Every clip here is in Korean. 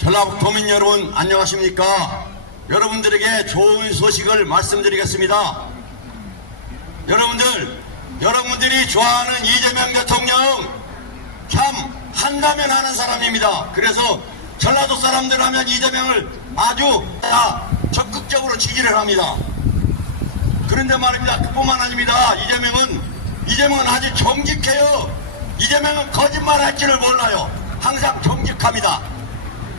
전라북도민 여러분 안녕하십니까? 여러분들에게 좋은 소식을 말씀드리겠습니다. 여러분들이 좋아하는 이재명 대통령 참 한다면 하는 사람입니다. 그래서 전라도 사람들 하면 이재명을 아주 적극적으로 지지를 합니다. 그런데 말입니다. 그뿐만 아닙니다. 이재명은 아주 정직해요. 이재명은 거짓말할 줄을 몰라요. 항상 정직합니다.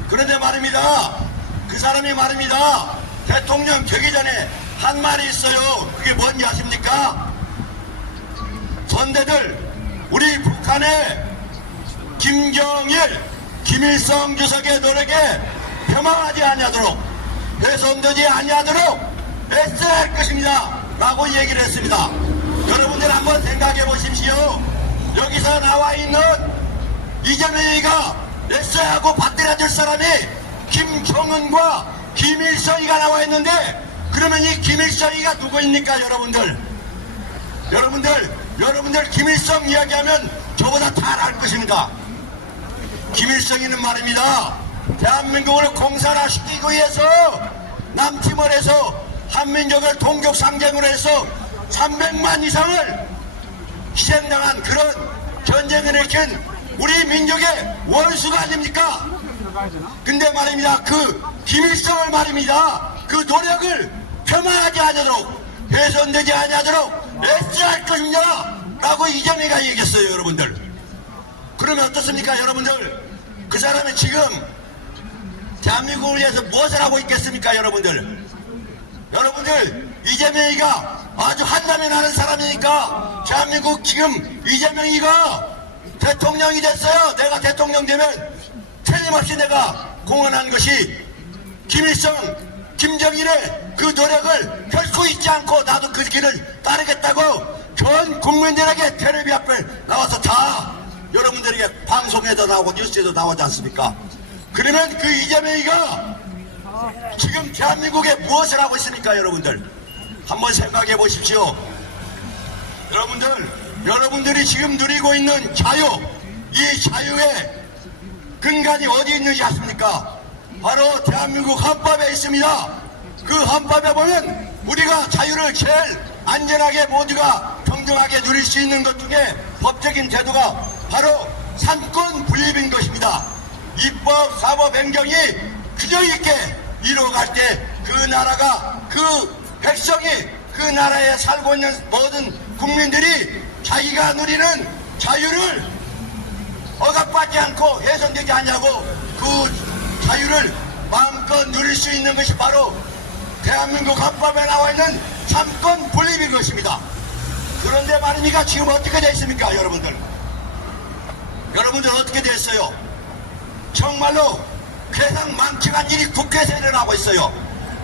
그런데 말입니다. 그 사람이 말입니다. 대통령 되기 전에 한 말이 있어요. 그게 뭔지 아십니까? 선대들, 우리 북한의 김정일, 김일성 주석의 노력에 폄하하지 아니하도록, 훼손되지 아니하도록 애써야 할 것입니다. 라고 얘기를 했습니다. 여러분들 한번 생각해 보십시오. 여기서 나와 있는 이재명이가 애써야 하고 받들어 줄 사람이 김정은과 김일성이가 나와 있는데, 그러면 이 김일성이가 누구입니까? 여러분들 김일성 이야기하면 저보다 다 알 것입니다. 김일성이는 말입니다. 대한민국을 공산화시키기 위해서 남티몰에서 한민족을 동족상쟁으로 해서 300만 이상을 희생당한 그런 전쟁을 일으킨 우리 민족의 원수가 아닙니까? 근데 말입니다. 그 김일성을 말입니다. 그 노력을 폄하하지 아니하도록, 훼손되지 아니하도록 애써야 할 것입니다. 라고 이재명이가 얘기했어요. 여러분들. 그러면 어떻습니까? 여러분들. 그 사람이 지금 대한민국을 위해서 무엇을 하고 있겠습니까? 여러분들 이재명이가 아주 한다면 하는 사람이니까 대한민국 지금 이재명이가 대통령이 됐어요. 내가 대통령 되면 틀림없이 내가 공언한 것이 김일성, 김정일의 그 노력을 결코 잊지 않고 나도 그 길을 따르겠다고 전 국민들에게 텔레비 앞에 나와서 다 여러분들에게 방송에도 나오고 뉴스에도 나오지 않습니까? 그러면 그 이재명이가 지금 대한민국에 무엇을 하고 있습니까? 여러분들 한번 생각해 보십시오. 여러분들이 지금 누리고 있는 자유, 이 자유의 근간이 어디 있는지 아십니까? 바로 대한민국 헌법에 있습니다. 그 헌법에 보면 우리가 자유를 제일 안전하게 모두가 평등하게 누릴 수 있는 것 중에 법적인 제도가 바로 삼권 분립인 것입니다. 입법, 사법, 행정이 균형 있게 이루어갈 때 그 나라가, 그 백성이, 그 나라에 살고 있는 모든 국민들이 자기가 누리는 자유를 억압받지 않고 훼손되지 않냐고 그 자유를 마음껏 누릴 수 있는 것이 바로 대한민국 헌법에 나와 있는 삼권 분립인 것입니다. 그런데 말입니까? 지금 어떻게 되어 있습니까? 여러분들 어떻게 됐어요? 정말로 세상 망측한 일이 국회에서 일어나고 있어요.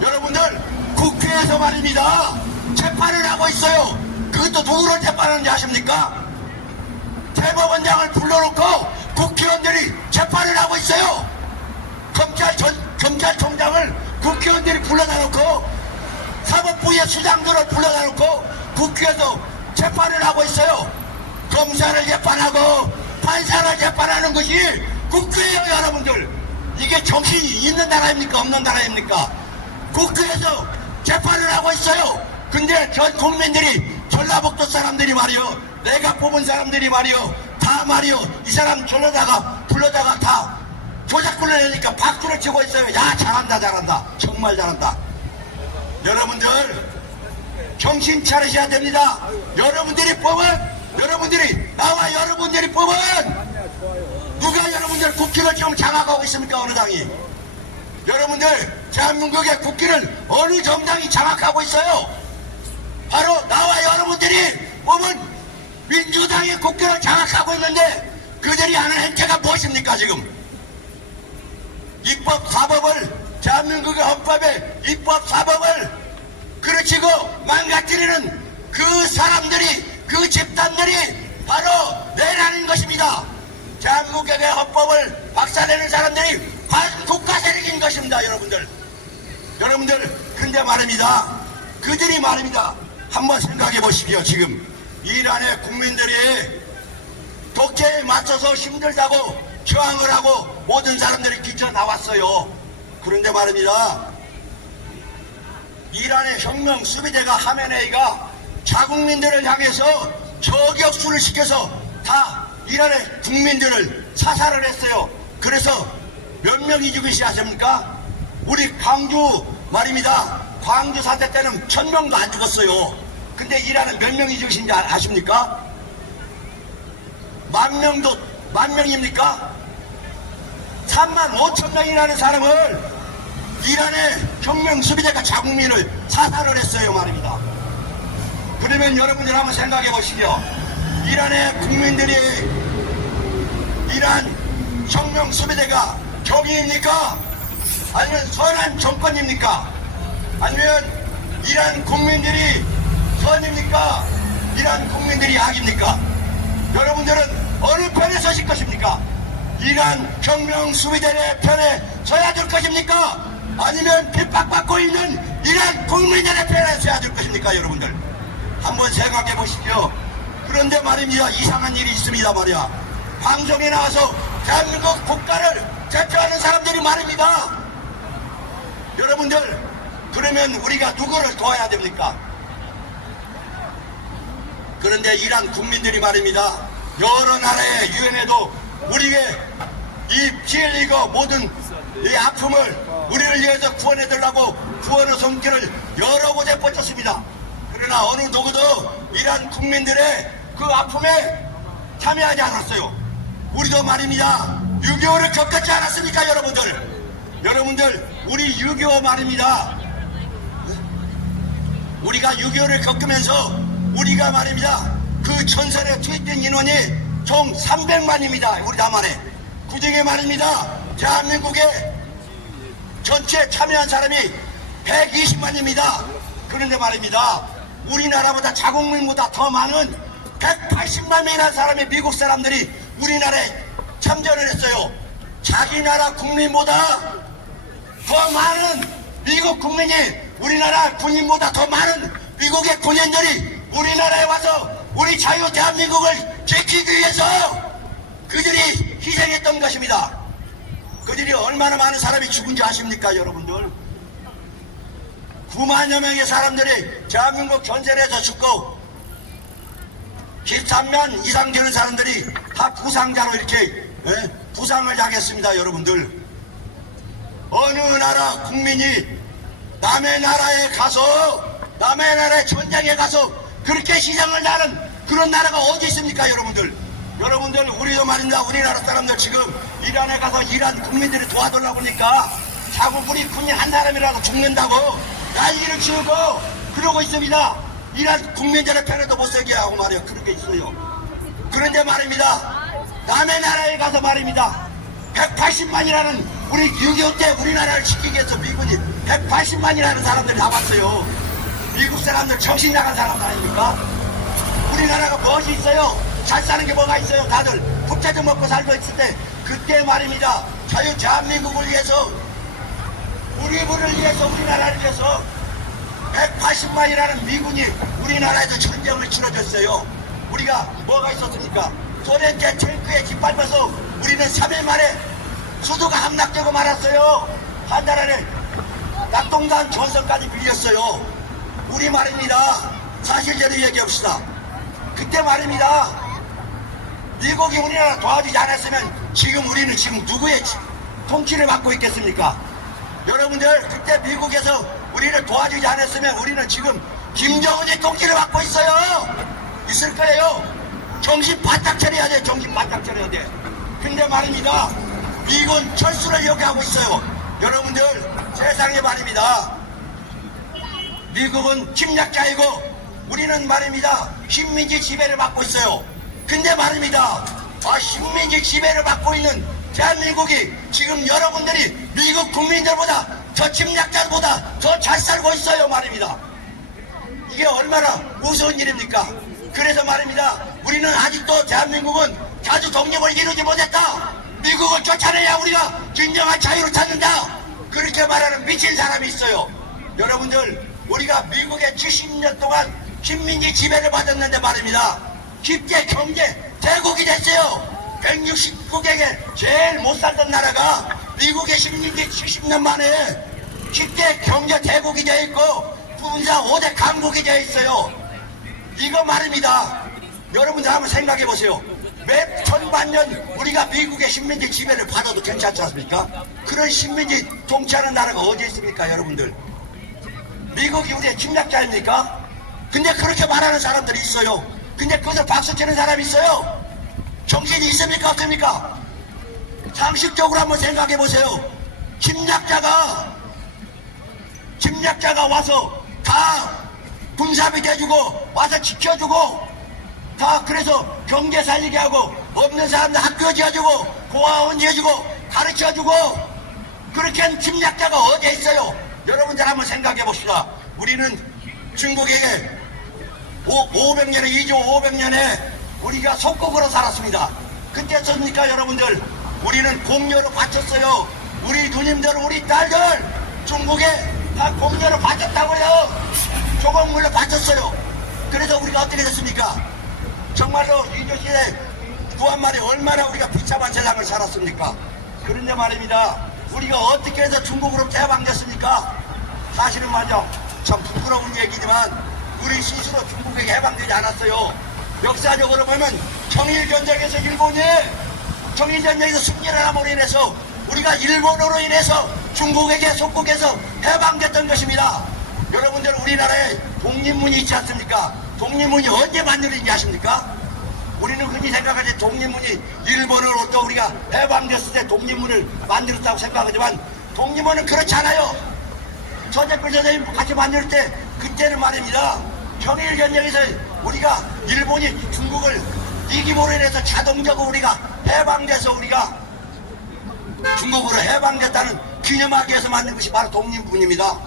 여러분들 국회에서 말입니다. 재판을 하고 있어요. 그것도 누구를 재판하는지 아십니까? 대법원장을 불러놓고 국회의원들이 재판을 하고 있어요. 검찰총장을 국회의원들이 불러다 놓고 사법부의 수장들을 불러다 놓고 국회에서 재판을 하고 있어요. 검사를 재판하고 판사를 재판하는 것이 국회예요. 여러분들 이게 정신이 있는 나라입니까? 없는 나라입니까? 국회에서 재판을 하고 있어요. 근데 전 국민들이, 전라북도 사람들이 말이요, 내가 뽑은 사람들이 말이요, 다 말이요, 이 사람 불러다가 다 조작꾼을 내니까 박수를 치고 있어요. 야, 잘한다, 정말 잘한다. 여러분들 정신 차리셔야 됩니다. 여러분들이 나와 여러분들이 뽑은 누가 여러분들 국회를 지금 장악하고 있습니까? 어느 당이? 여러분들 대한민국의 국회를 어느 정당이 장악하고 있어요? 바로 나와 여러분들이 뽑은 민주당이 국회를 장악하고 있는데 그들이 하는 행태가 무엇입니까? 지금 입법 사법을, 대한민국의 헌법의 입법 사법을 그르치고 망가뜨리는 그 사람들이, 그 집단들이 바로 내라는 것입니다. 대한민국의 헌법을 박살내는 사람들이 국가 세력인 것입니다. 여러분들 근데 말입니다. 그들이 말입니다. 한번 생각해 보십시오. 지금 이란의 국민들이 독재에 맞서서 힘들다고 저항을 하고 모든 사람들이 기쳐 나왔어요. 그런데 말입니다. 이란의 혁명 수비대가 하메네이가 자국민들을 향해서 저격수를 시켜서 다 이란의 국민들을 사살을 했어요. 그래서 몇 명이 죽으시 아십니까? 우리 광주 말입니다. 광주 사태 때는 1000명도 안 죽었어요. 근데 이란은 몇 명이 죽으신지 아십니까? 10,000명입니까? 35,000명이라는 사람을 이란의 혁명 수비대가 자국민을 사살을 했어요 말입니다. 그러면 여러분들 한번 생각해 보시죠. 이란의 국민들이 이란 혁명 수비대가 적입니까? 아니면 선한 정권입니까? 아니면 이란 국민들이 선입니까? 이란 국민들이 악입니까? 여러분들은 어느 편에 서실 것입니까? 이란 혁명 수비대의 편에 서야 될 것입니까? 아니면 핍박받고 있는 이란 국민들의 편에 서야 될 것입니까? 여러분들 한번 생각해 보시죠. 그런데 말입니다. 이상한 일이 있습니다 말이야. 방송에 나와서 대한민국 국가를 대표하는 사람들이 말입니다. 여러분들 그러면 우리가 누구를 도와야 됩니까? 그런데 이란 국민들이 말입니다. 여러 나라의 유엔에도 우리의 이 피해를 입고 모든 이 아픔을 우리를 위해서 구원해달라고 구원의 손길을 여러 곳에 뻗쳤습니다. 그러나 어느 누구도 이란 국민들의 그 아픔에 참여하지 않았어요. 우리도 말입니다. 6.25를 겪었지 않았습니까 여러분들? 여러분들 우리 6.25 말입니다. 우리가 6.25를 겪으면서 우리가 말입니다. 그 전선에 투입된 인원이 총 300만입니다. 우리 남한에. 그중에 말입니다. 대한민국에 전체 참여한 사람이 120만입니다. 그런데 말입니다. 우리나라보다 자국민보다 더 많은 180만 명이라는 사람이 미국 사람들이 우리나라에 참전을 했어요. 자기 나라 국민보다 더 많은 미국 국민이 우리나라 군인보다 더 많은 미국의 군인들이 우리나라에 와서 우리 자유 대한민국을 지키기 위해서 그들이 희생했던 것입니다. 그들이 얼마나 많은 사람이 죽은지 아십니까 여러분들? 9만여 명의 사람들이 대한민국 전선에서 죽고 13만 이상 되는 사람들이 다 부상자로 이렇게 부상을 당했습니다. 여러분들 어느 나라 국민이 남의 나라에 가서 남의 나라의 전쟁에 가서 그렇게 희생을 나는 그런 나라가 어디 있습니까 여러분들? 여러분들 우리도 말입니다. 우리나라 사람들 지금 이란에 가서 이란 국민들이 도와달라고 하니까 자꾸 우리 군인 한 사람이라도 죽는다고 난리를 치우고 그러고 있습니다. 이란 국민들의 편에도 못 서게 하고 말이야. 그런 게 있어요. 그런데 말입니다. 남의 나라에 가서 말입니다. 180만이라는 우리 6.25 때 우리나라를 지키기 위해서 미군이 180만이라는 사람들이 나왔어요. 미국 사람들 정신 나간 사람 아닙니까? 우리나라가 무엇이 있어요? 잘 사는 게 뭐가 있어요? 다들 국제적 먹고 살고 있을 때 그때 말입니다. 자유 대한민국을 위해서 우리 부를 위해서 우리나라를 위해서 180만이라는 미군이 우리나라에서 전쟁을 치러줬어요. 우리가 뭐가 있었습니까? 소련제 탱크에 짓밟아서 우리는 3일 만에 수도가 함락되고 말았어요. 한 달 안에 낙동강 전선까지 밀렸어요. 우리 말입니다. 사실대로 얘기합시다. 그때 말입니다. 미국이 우리나라 도와주지 않았으면 지금 우리는 지금 누구의 통치를 받고 있겠습니까? 여러분들 그때 미국에서 우리를 도와주지 않았으면 우리는 지금 김정은의 통치를 받고 있어요. 있을 거예요. 정신 바짝 차려야 돼. 정신 바짝 차려야 돼. 근데 말입니다. 미군 철수를 요구하고 있어요. 여러분들 세상에 말입니다. 미국은 침략자이고 우리는 말입니다. 식민지 지배를 받고 있어요. 근데 말입니다. 식민지 지배를 받고 있는 대한민국이 지금 여러분들이 미국 국민들보다 저 침략자보다 더 잘 살고 있어요 말입니다. 이게 얼마나 무서운 일입니까? 그래서 말입니다. 우리는 아직도 대한민국은 자주 독립을 이루지 못했다. 미국을 쫓아내야 우리가 진정한 자유를 찾는다. 그렇게 말하는 미친 사람이 있어요. 여러분들 우리가 미국의 70년 동안 식민지 지배를 받았는데 말입니다. 쉽게 경제 대국이 됐어요. 160국에게 제일 못 살던 나라가 미국의 식민지 70년 만에 10대 경제 대국이 되어 있고 군사 5대 강국이 되어 있어요. 이거 말입니다. 여러분들 한번 생각해 보세요. 몇 천만년 우리가 미국의 식민지 지배를 받아도 괜찮지 않습니까? 그런 식민지 통치하는 나라가 어디 있습니까, 여러분들? 미국이 우리의 침략자입니까? 근데 그렇게 말하는 사람들이 있어요. 근데 그것을 박수치는 사람이 있어요. 정신이 있습니까, 없습니까? 상식적으로 한번 생각해 보세요. 침략자가 와서 다 군사비 대주고 와서 지켜주고 다 그래서 경제 살리게 하고 없는 사람들 학교 지어주고 고아원 지어주고 가르쳐주고 그렇게 한 침략자가 어디에 있어요? 여러분들 한번 생각해 봅시다. 우리는 중국에게 500년에 2조 500년에 우리가 속국으로 살았습니다. 그때 어떻습니까, 여러분들? 우리는 공료로 바쳤어요. 우리 누님들, 우리 딸들 중국에 다 공료로 바쳤다고요. 조공물로 바쳤어요. 그래서 우리가 어떻게 됐습니까? 정말로 민주시대 구한말에 얼마나 우리가 비참한 세상을 살았습니까? 그런데 말입니다. 우리가 어떻게 해서 중국으로부터 해방됐습니까? 사실은 말이죠. 참 부끄러운 얘기지만 우리 스스로 중국에게 해방되지 않았어요. 역사적으로 보면 청일전쟁에서 일본이 청일전쟁에서 승리를 함으로 인해서 우리가 일본으로 인해서 중국에게 속국해서 해방됐던 것입니다. 여러분들 우리나라에 독립문이 있지 않습니까? 독립문이 언제 만들어진지 아십니까? 우리는 흔히 생각하지 독립문이 일본으로부터 우리가 해방됐을 때 독립문을 만들었다고 생각하지만 독립문은 그렇지 않아요. 전쟁권 선생님 같이 만들 때 그때는 말입니다. 청일전쟁에서 우리가 일본이 중국을 이김으로 인해서 자동적으로 우리가 해방돼서 우리가 중국으로 해방됐다는 기념하기 위해서 만든 것이 바로 독립문입니다.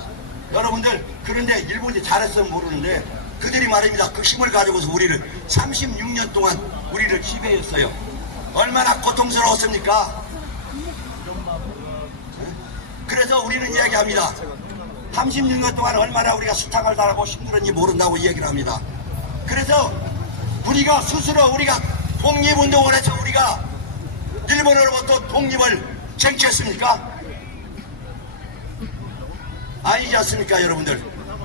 여러분들 그런데 일본이 잘했으면 모르는데 그들이 말입니다. 그 힘을 가지고서 우리를 36년 동안 우리를 지배했어요. 얼마나 고통스러웠습니까? 그래서 우리는 이야기합니다. 36년 동안 얼마나 우리가 수탕을 달고 힘들었는지 모른다고 이야기를 합니다. 그래서 우리가 스스로 우리가 독립운동을 해서 우리가 일본으로부터 독립을 쟁취했습니까? 아니지 않습니까, 여러분들?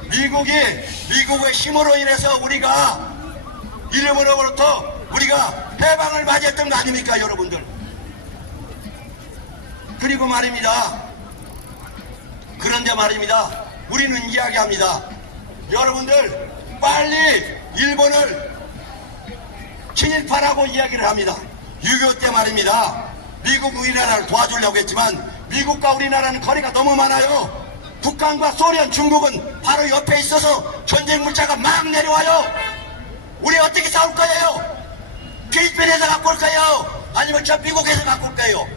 미국의 힘으로 인해서 우리가 일본으로부터 우리가 해방을 맞이했던 거 아닙니까, 여러분들? 그리고 말입니다. 그런데 말입니다. 우리는 이야기합니다. 여러분들 빨리 일본을 친일파라고 이야기를 합니다. 6.25 때 말입니다. 미국 우리나라를 도와주려고 했지만 미국과 우리나라는 거리가 너무 많아요. 북한과 소련, 중국은 바로 옆에 있어서 전쟁 물자가 막 내려와요. 우리 어떻게 싸울 거예요? 필리핀에서 갖고 올 거예요? 아니면 저 미국에서 갖고 올 거예요?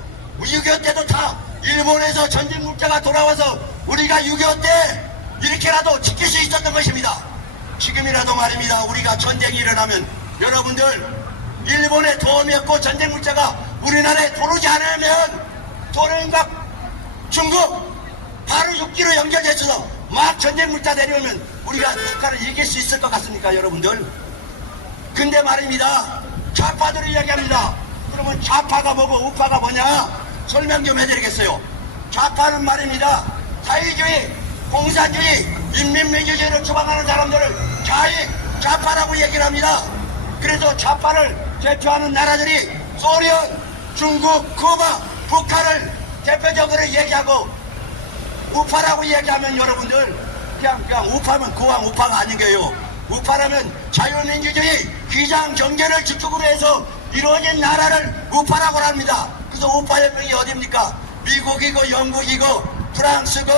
6.25 때도 다 일본에서 전쟁 물자가 돌아와서 우리가 6.25 때 이렇게라도 지킬 수 있었던 것입니다. 지금이라도 말입니다. 우리가 전쟁이 일어나면 여러분들 일본의 도움이 없고 전쟁 물자가 우리나라에 들어오지 않으면 소련과 중국 바로 육지로 연결돼서 막 전쟁 물자 내려오면 우리가 북한을 이길 수 있을 것 같습니까, 여러분들? 근데 말입니다. 좌파들이 이야기합니다. 그러면 좌파가 뭐고 우파가 뭐냐? 설명 좀 해드리겠어요. 좌파는 말입니다. 사회주의, 공산주의, 인민민주주의를 주장하는 사람들을 좌파라고 얘기를 합니다. 그래서 좌파를 대표하는 나라들이 소련, 중국, 쿠바, 북한을 대표적으로 얘기하고 우파라고 얘기하면 여러분들 그냥 우파면 고왕 우파가 아닌 거예요. 우파라면 자유민주주의, 기장경제를 주축으로 해서 이루어진 나라를 우파라고 합니다. 그래서 우파연맹이 어디입니까? 미국이고 영국이고 프랑스고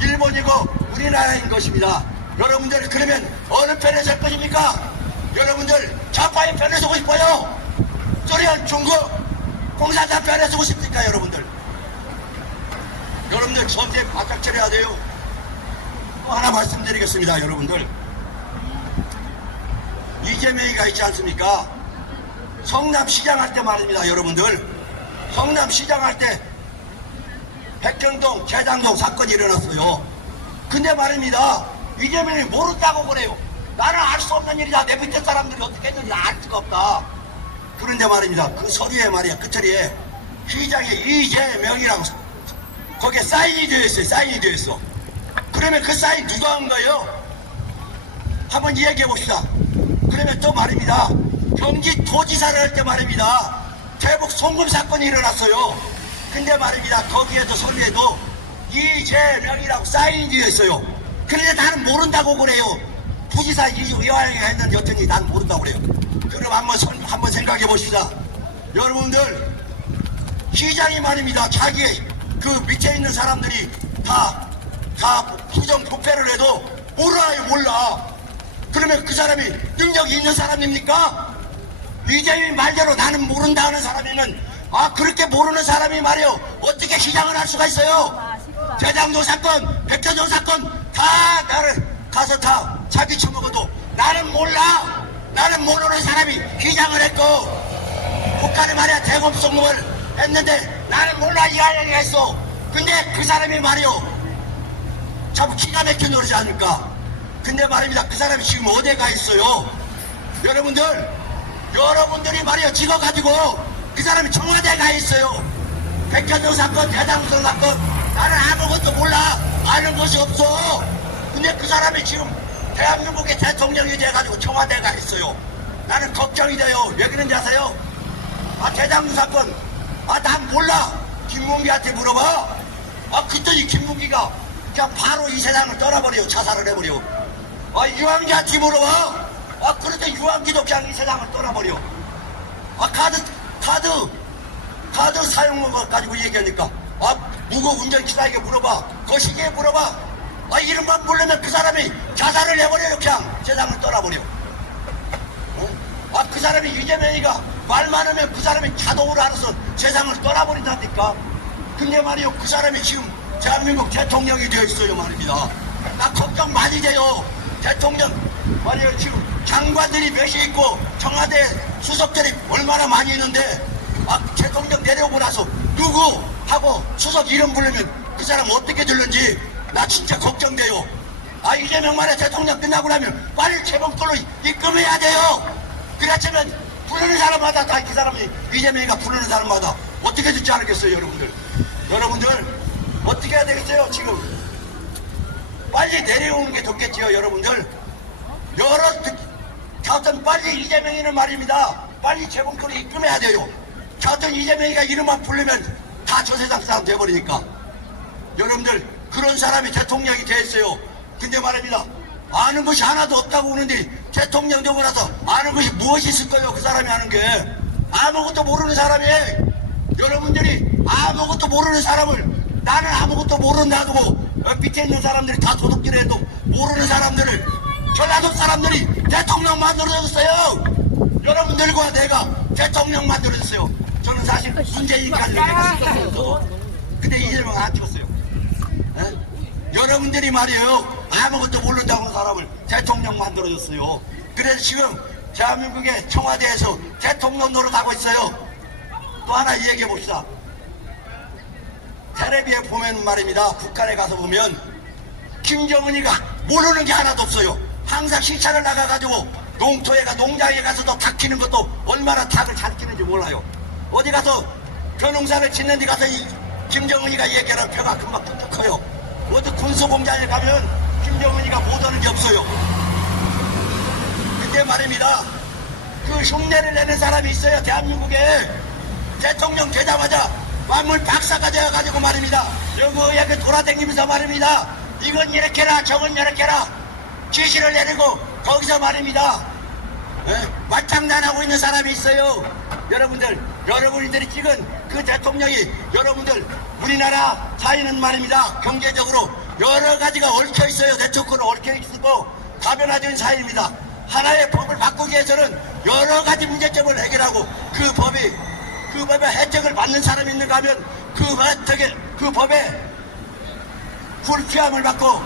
일본이고 우리나라인 것입니다. 여러분들 그러면 어느 편에 설 것입니까? 여러분들 좌파의 편에 서고 싶어요? 소련, 중국, 공산당 편에 서고 싶습니까, 여러분들? 여러분들 전쟁 바짝 처리해야 돼요. 또 하나 말씀드리겠습니다, 여러분들. 이재명이가 있지 않습니까? 성남시장 할 때 말입니다, 여러분들. 성남시장 할 때 백경동, 재당동 사건이 일어났어요. 근데 말입니다. 이재명이 모른다고 그래요. 나는 알 수 없는 일이다. 내 밑에 사람들이 어떻게 했는지 알 수가 없다. 그런데 말입니다. 그 서류에 말이야 끝처리에 시장이 이재명이라고 거기에 사인이 되어 있어요. 사인이 되어 있어. 그러면 그 사인 누가 한 거예요? 한번 이야기해 봅시다. 그러면 또 말입니다. 경기도지사를 할 때 말입니다. 대북 송금 사건이 일어났어요. 근데 말입니다. 거기에도 서류에도 이재명이라고 사인이 되어 있어요. 그런데 나는 모른다고 그래요. 부지사 이화영이가 했는데 여전히 난 모른다고 그래요. 그럼 한번 생각해 봅시다. 여러분들 시장이 말입니다. 자기의 그 밑에 있는 사람들이 다 부정부패를 해도 몰라요. 몰라. 그러면 그 사람이 능력이 있는 사람입니까? 이재명이 말대로 나는 모른다 하는 사람이면 그렇게 모르는 사람이 말이요 어떻게 시장을 할 수가 있어요? 대장동 사건, 백화점 사건 다 나를 가서 다 자기 처먹어도 나는 몰라. 나는 모르는 사람이 시장을 했고 북한에 말이야 대검 송금을 했는데 나는 몰라. 이하영이가 했어. 근데 그 사람이 말이요 참 기가 막힌 노릇이 아닙니까? 근데 말입니다. 그 사람이 지금 어디에 가 있어요? 여러분들이 말이요 찍어가지고 그 사람이 청와대에 가 있어요. 백현동 사건, 대장동 사건 나는 아무것도 몰라. 아는 것이 없어. 근데 그 사람이 지금 대한민국의 대통령이 돼가지고 청와대에 가 있어요. 나는 걱정이 돼요. 왜 그런지 아세요? 대장동 사건 난 몰라. 김문기한테 물어봐. 그랬더니 김문기가 그냥 바로 이 세상을 떠나버려. 자살을 해버려. 유한기한테 물어봐. 그런데 유한기도 그냥 이 세상을 떠나버려. 카드 사용법 가지고 얘기하니까 무거 운전기사에게 물어봐. 거시기에 물어봐. 이름만 모르면 그 사람이 자살을 해버려요. 그냥 세상을 떠나버려. 그 사람이 이재명이가 말 많으면 그 사람이 자동으로 알아서 세상을 떠나버린다니까. 근데 말이요 그 사람이 지금 대한민국 대통령이 되어 있어요 말입니다. 나 걱정 많이 돼요. 대통령 말이요 지금 장관들이 몇이 있고 청와대 수석들이 얼마나 많이 있는데 대통령 내려오고 나서 누구 하고 수석 이름 부르면 그 사람 어떻게 들는지 나 진짜 걱정돼요. 이재명 말에 대통령 끝나고 나면 빨리 재봉틀로 입금해야 돼요. 그렇지만 부르는 사람마다 다 그 사람이 이재명이가 부르는 사람마다 어떻게 듣지 않겠어요 여러분들 어떻게 해야 되겠어요? 지금 빨리 내려오는 게 좋겠지요 여러분들. 하여튼 빨리 이재명이는 말입니다. 빨리 재봉틀로 입금해야 돼요. 하여튼 이재명이가 이름만 부르면 다 저 세상 사람 돼버리니까. 여러분들 그런 사람이 대통령이 됐어요. 근데 말입니다. 아는 것이 하나도 없다고 그러는데 대통령 되고 나서 아는 것이 무엇이 있을 거예요? 그 사람이 아는 게 아무것도 모르는 사람이에요. 여러분들이 아무것도 모르는 사람을 나는 아무것도 모른다 두고 밑에 있는 사람들이 다 도둑질해도 모르는 사람들을 전라도 사람들이 대통령 만들어줬어요. 여러분들과 내가 대통령 만들어줬어요. 저는 사실 문재인까지 내가 찍었어요. 근데 이재명 안 찍었어요. 여러분들이 말이에요 아무것도 모른다고 하는 사람을 대통령 만들어줬어요. 그래서 지금 대한민국의 청와대에서 대통령 노릇하고 있어요. 또 하나 얘기해 봅시다. 텔레비에 보면 말입니다. 북한에 가서 보면 김정은이가 모르는 게 하나도 없어요. 항상 시차를 나가가지고 농장에 가서도 닭 키는 것도 얼마나 닭을 잘 키는지 몰라요. 어디 가서 벼농사를 짓는 데 가서 이 김정은이가 얘기하는 벼가 금방 뚝뚝 커요. 어디 군수공장에 가면 김정은이가 못하는 게 없어요. 근데 말입니다. 그 흉내를 내는 사람이 있어요. 대한민국에 대통령 되자마자 만물 박사가 되어가지고 말입니다. 여기에 돌아다니면서 말입니다. 이건 이렇게 해라 저건 이렇게 해라 지시를 내리고 거기서 말입니다. 말장난하고 있는 사람이 있어요. 여러분들이 찍은 그 대통령이 여러분들 우리나라 사회는 말입니다. 경제적으로 여러 가지가 얽혀 있어요. 대통령으로 얽혀 있고 다변화된 사회입니다. 하나의 법을 바꾸기 위해서는 여러 가지 문제점을 해결하고 그 법의 혜택을 받는 사람이 있는가 하면 그 법에 불쾌함을 받고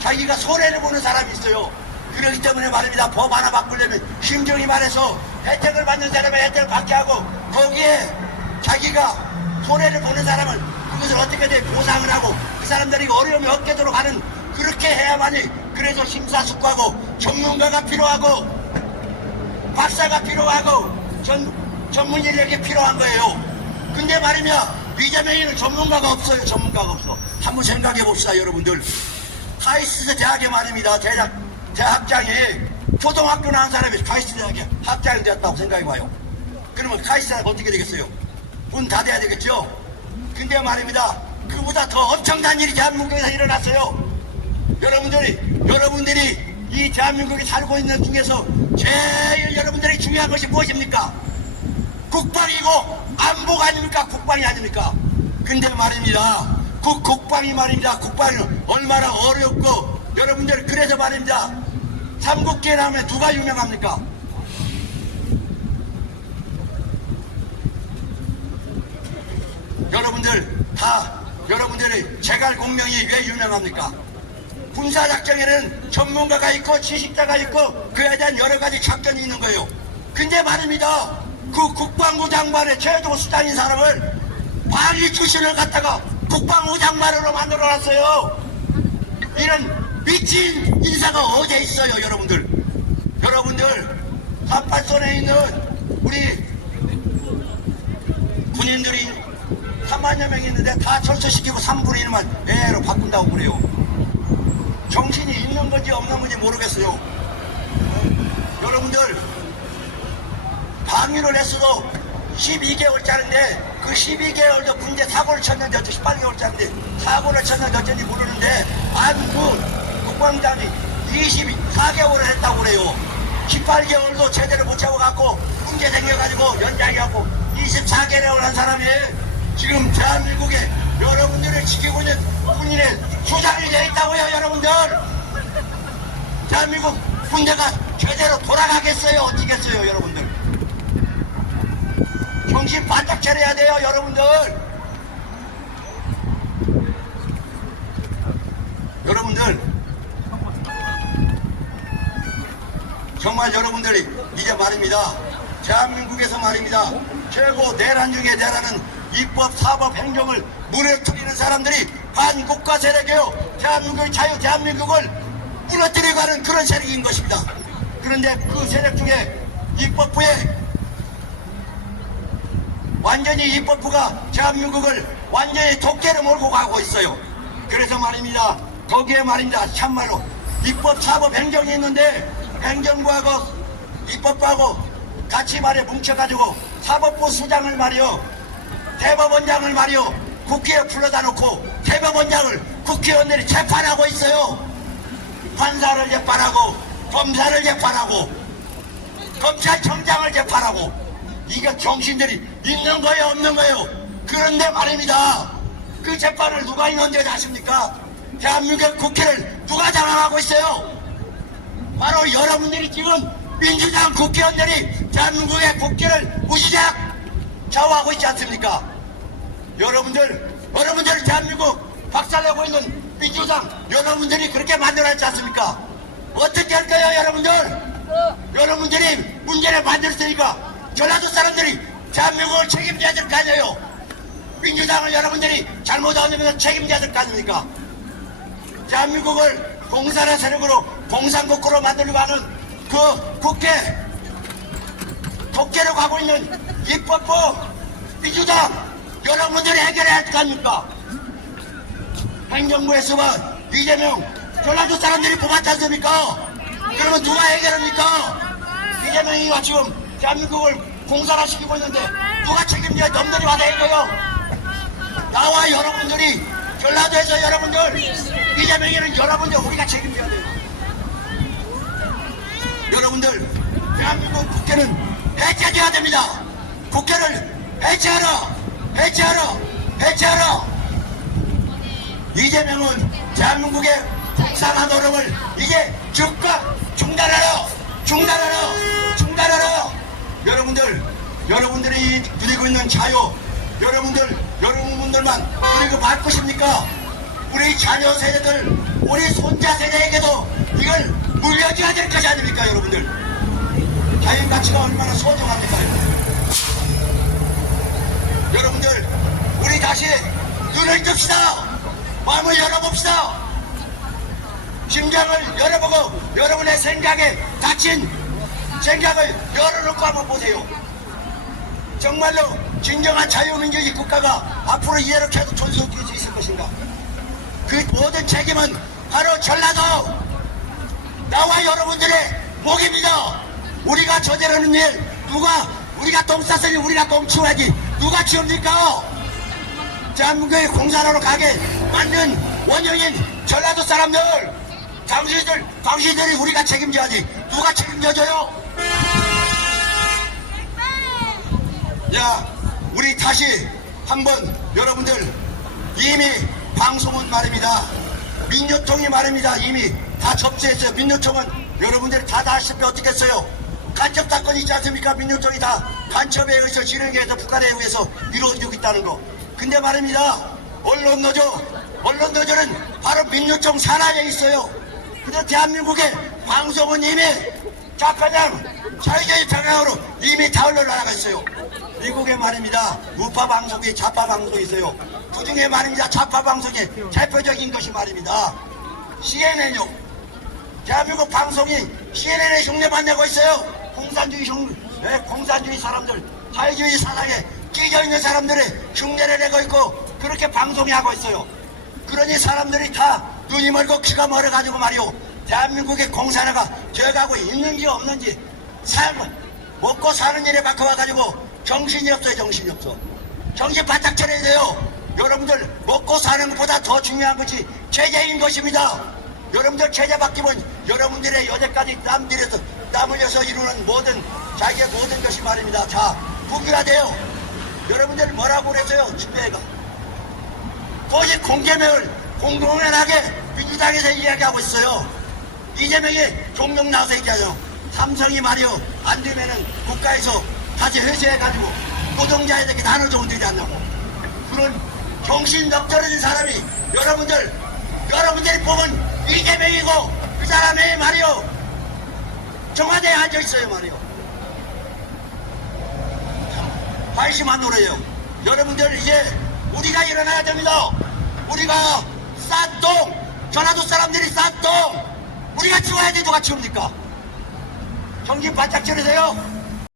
자기가 손해를 보는 사람이 있어요. 그렇기 때문에 말입니다. 법 하나 바꾸려면 심정이 말해서 혜택을 받는 사람의 혜택을 받게 하고 거기에 자기가 손해를 보는 사람은 그것을 어떻게든 보상을 하고 그 사람들이 어려움이 없게도록 하는 그렇게 해야만이 그래서 심사숙고하고 전문가가 필요하고 박사가 필요하고 전문 인력이 필요한 거예요. 근데 말이냐, 이재명이는 전문가가 없어요. 전문가가 없어. 한번 생각해 봅시다, 여러분들. 카이스트 대학에 말입니다. 대학장이 초등학교 나온 사람이 카이스트 대학에 학장이 되었다고 생각해 봐요. 그러면 카이스트가 어떻게 되겠어요? 문 닫아야 되겠죠? 근데 말입니다. 그보다 더 엄청난 일이 대한민국에서 일어났어요. 여러분들이 이 대한민국에 살고 있는 중에서 제일 여러분들이 중요한 것이 무엇입니까? 국방이고 안보가 아닙니까? 국방이 아닙니까? 근데 말입니다. 국방이 말입니다. 국방이 얼마나 어렵고, 여러분들 그래서 말입니다. 삼국기에 나오면 누가 유명합니까? 여러분들의 제갈공명이 왜 유명합니까? 군사작전에는 전문가가 있고 지식자가 있고 그에 대한 여러 가지 작전이 있는 거예요. 근데 말입니다. 그 국방부 장관의 최고 수장인 사람을 방위 출신을 갖다가 국방부 장관으로 만들어놨어요. 이런 미친 인사가 어디에 있어요, 여러분들. 한판선에 있는 우리 군인들이 3만여 명 있는데 다 철수시키고 3분의 1만 애로 바꾼다고 그래요. 정신이 있는 건지 없는 건지 모르겠어요. 여러분들, 방위를 했어도 12개월짜리인데 그 12개월도 문제 사고를 쳤는지 어쩐지 18개월짜리인데 사고를 쳤는지 어쩐지 모르는데 안군 국방장이 24개월을 했다고 그래요. 18개월도 제대로 못 채워갖고 문제 생겨가지고 연장해갖고 24개월을 한 사람이 지금 대한민국에 여러분들을 지키고 있는 군인의 수장이 되어 있다고요. 여러분들, 대한민국 군대가 제대로 돌아가겠어요? 어찌겠어요? 여러분들, 정신 바짝 차려야 돼요. 여러분들 정말 여러분들이 이제 말입니다. 대한민국에서 말입니다. 최고 내란 중에 내란은 입법, 사법, 행정을 무너뜨리는 사람들이 반국가 세력이에요. 대한민국의 자유, 대한민국을 무너뜨리고 하는 그런 세력인 것입니다. 그런데 그 세력 중에 입법부에 완전히 입법부가 대한민국을 완전히 독재로 몰고 가고 있어요. 그래서 말입니다. 거기에 말입니다. 참말로 입법, 사법, 행정이 있는데 행정부하고 입법부하고 같이 뭉쳐가지고 사법부 수장을 말이요, 대법원장을 말이요, 국회에 불러다 놓고 대법원장을 국회의원들이 재판하고 있어요. 판사를 재판하고 검사를 재판하고 검찰청장을 재판하고. 이게 정신들이 있는 거예요, 없는 거예요? 그런데 말입니다. 그 재판을 누가 있는지 아십니까? 대한민국 국회를 누가 장악하고 있어요? 바로 여러분들이 지금 민주당 국회의원들이 대한민국의 국회를 무시작 좌우하고 있지 않습니까? 여러분들 대한민국 박살내고 있는 민주당 여러분들이 그렇게 만들어놨지 않습니까? 어떻게 할까요, 여러분들이 문제를 만들었으니까 전라도 사람들이 대한민국을 책임져야 될 거 아니에요? 민주당을 여러분들이 잘못하면 책임져야 될 거 아닙니까? 대한민국을 공산화 세력으로 공산국가로 만들려고 하는 그 독재로 가고 있는 입법부 민주당 여러분들이 해결해야 할 거 아닙니까? 행정부에서만 이재명 전라도 사람들이 뽑았지 않습니까? 그러면 누가 해결합니까? 이재명이가 지금 대한민국을 공산화시키고 있는데 누가 책임져야 넘들이 와서 해줘요? 나와 여러분들이 전라도에서 여러분들 이재명이는 여러분들 우리가 책임져야 돼요. 여러분들 대한민국 국회는 해체돼야 됩니다. 국회를 해체하라. 이재명은 대한민국의 국산화 노력을 이제 즉각 중단하라. 여러분들이 누리고 있는 자유, 여러분들만 누리고 말 것입니까? 우리 자녀 세대들, 우리 손자 세대에게도 이걸 물려줘야 될 것이 아닙니까, 여러분들? 자연 가치가 얼마나 소중합니까, 여러분들, 우리 다시 눈을 뜹시다. 마음을 열어봅시다. 심장을 열어보고 여러분의 생각에 닫힌 생각을 열어놓고 한번 보세요. 정말로 진정한 자유민주주의 국가가 앞으로 이대로 계속 존속될 수 있을 것인가? 그 모든 책임은 바로 전라도 나와 여러분들의 몫입니다. 우리가 저지르는 일 우리가 똥 쌌으니 우리가 똥 치워야지 누가 치웁니까? 대한민국의 공산화로 가게 만든 원흉인 전라도 사람들 당신들이 우리가 책임져야지 누가 책임져줘요? 야, 우리 다시 한번 여러분들 이미 방송은 말입니다. 민주통이 말입니다. 이미 다 접수했어요. 민주통은 여러분들이 다 아시다시피 어떻게 했어요? 간첩 사건이 있지 않습니까? 민주통이 다 간첩에 의해서 진행에 의해서 북한에 의해서 이루어지고 있다는 거. 근데 말입니다. 언론노조는 바로 민주통 산하에 있어요. 근데 대한민국의 방송은 이미 좌편향 자유주의 방향으로 이미 다 흘러나가 있어요. 미국에 말입니다. 우파 방송이 좌파 방송이 있어요. 그 중에 말입니다. 좌파 방송의 대표적인 것이 말입니다. CNN요. 대한민국 방송이 CNN에 흉내만 내고 있어요. 공산주의 사람들, 자유주의 사상에 끼겨있는 사람들의 흉내를 내고 있고 그렇게 방송이 하고 있어요. 그러니 사람들이 다 눈이 멀고 귀가 멀어가지고 말이요. 대한민국의 공산화가 되어가고 있는지 없는지 먹고 사는 일에 바꿔와가지고 정신이 없어요. 정신이 없어. 정신 바짝 차려야 돼요. 여러분들 먹고 사는 것보다 더 중요한 것이 체제인 것입니다. 여러분들 체제 바뀌면 여러분들의 여태까지 땀 들여서 땀 흘려서 이루는 자기의 모든 것이 말입니다. 자, 국유화돼요. 여러분들 뭐라고 그랬어요? 집회가 거짓 공개명을 공공연하게 민주당에서 이야기하고 있어요. 이재명이 종종 나와서 얘기하죠. 삼성이 말이요 안 되면은 국가에서 다시 회수해가지고 노동자에게 나눠주면 되지 않냐고. 그런 정신 넉떨어진 사람이 여러분들이 보면 이재명이고 그 사람이 말이요 청와대에 앉아있어요 말이요. 참 발심한 노래예요. 여러분들 이제 우리가 일어나야 됩니다. 우리가 싼 똥 전라도 사람들이 싼 똥 우리가 치워야지 누가 치웁니까? 정신 바짝 차리세요.